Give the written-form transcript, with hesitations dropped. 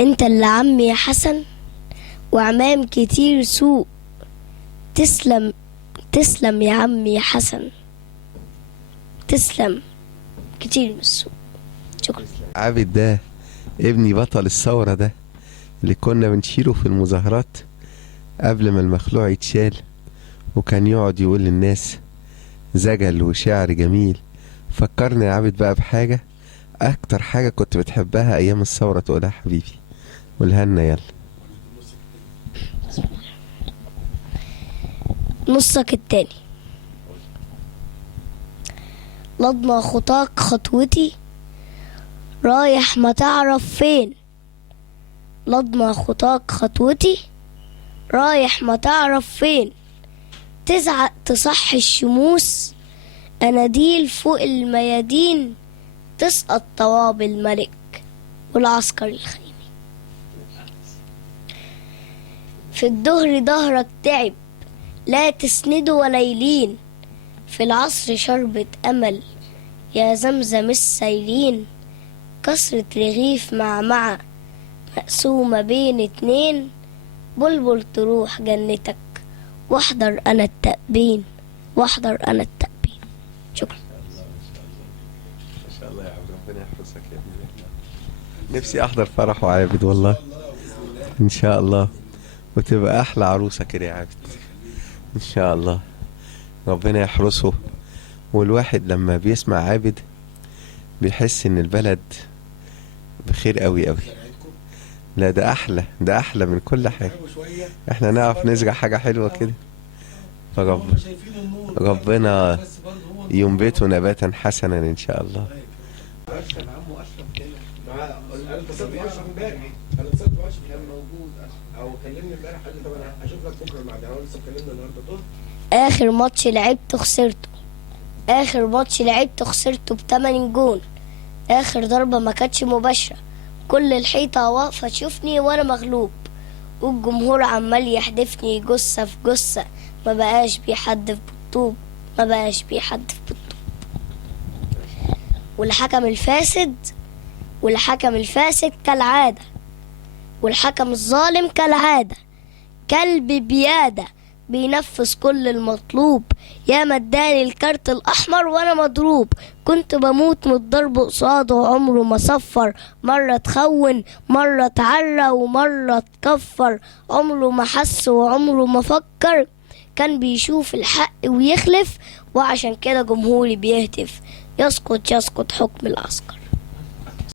انت اللي عمي يا حسن وعمام كتير سوء. تسلم تسلم يا عمي يا حسن، تسلم كتير من السوء. شكرا. عابد ده ابني بطل الثورة ده اللي كنا بنشيله في المظاهرات قبل ما المخلوع يتشال، وكان يقعد يقول للناس زجل وشعر جميل. فكرني يا عابد بقى بحاجة، أكتر حاجة كنت بتحبها أيام الثورة تقولها حبيبي، قولها لنا يلا. نصك التاني. لضمة خطاك خطوتي رايح ما تعرف فين. لضمة خطاك خطوتي رايح ما تعرف فين. تزعق تصحي الشموس أناديل فوق الميادين. تسقط طواب الملك والعسكر الخيمي. في الظهر ظهرك تعب لا تسنده ولا يلين. في العصر شربة أمل يا زمزم السايلين. كسرة رغيف مع مقسومة بين اتنين. بلبل تروح جنتك واحضر أنا التأبين، واحضر أنا التأبين. شكرا. ما شاء الله يا عبد، ربنا يحفظك يا ابني. نفسي أحضر فرحه عابد والله إن شاء الله، وتبقى أحلى عروسة كده يا عابد إن شاء الله. ربنا يحرسه. والواحد لما بيسمع عابد بيحس إن البلد بخير قوي قوي. لا ده أحلى، ده أحلى من كل حاجة. إحنا نعرف نزرع حاجة حلوة كده، ربنا ينبته نباتا حسنا إن شاء الله. آخر ماتش لعبته خسرته. آخر ماتش لعبته خسرته ب8 جون. آخر ضربة ما كانتش مباشرة. كل الحيطة واقفة تشوفني وأنا مغلوب، والجمهور عمال يحدفني جثة في جثة. ما بقاش بيحدف بالطوب، ما بقاش بيحدف بالطوب. والحكم الفاسد كالعادة، والحكم الظالم كالعادة. كلب بيادة بينفذ كل المطلوب. يا مداني الكارت الأحمر وأنا مضروب. كنت بموت من الضرب قصاده عمره ما صفر. مرة تخون مرة تعرى ومرة تكفر. عمره ما حس وعمره ما فكر. كان بيشوف الحق ويخلف، وعشان كده جمهوري بيهتف يسقط يسقط حكم العسكر.